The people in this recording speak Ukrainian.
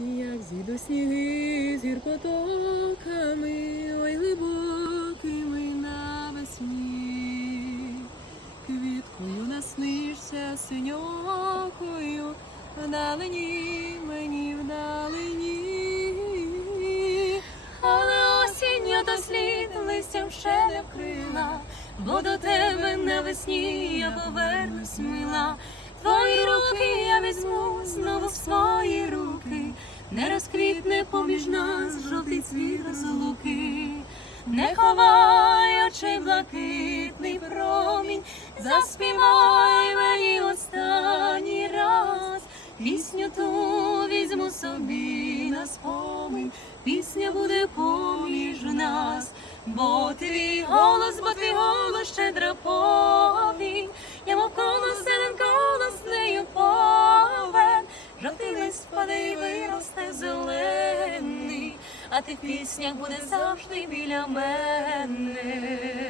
як зійду сніги з гір потоками, ой глибокими навесні. Квіткою наснишся синьокою, вдалині мені вдалині. Але осінню то слід листям ще не вкрила, бо до тебе навесні я повернусь мила. Твої руки я візьму не розквітне поміж нас жовтий цвіт розлуки, не ховай очей блакитний промінь, заспівай мені останній раз, пісню ту візьму собі на спомин, пісня буде поміж нас, бо твій голос, бо твій голос і зелений, а ти в піснях буде завжди біля мене.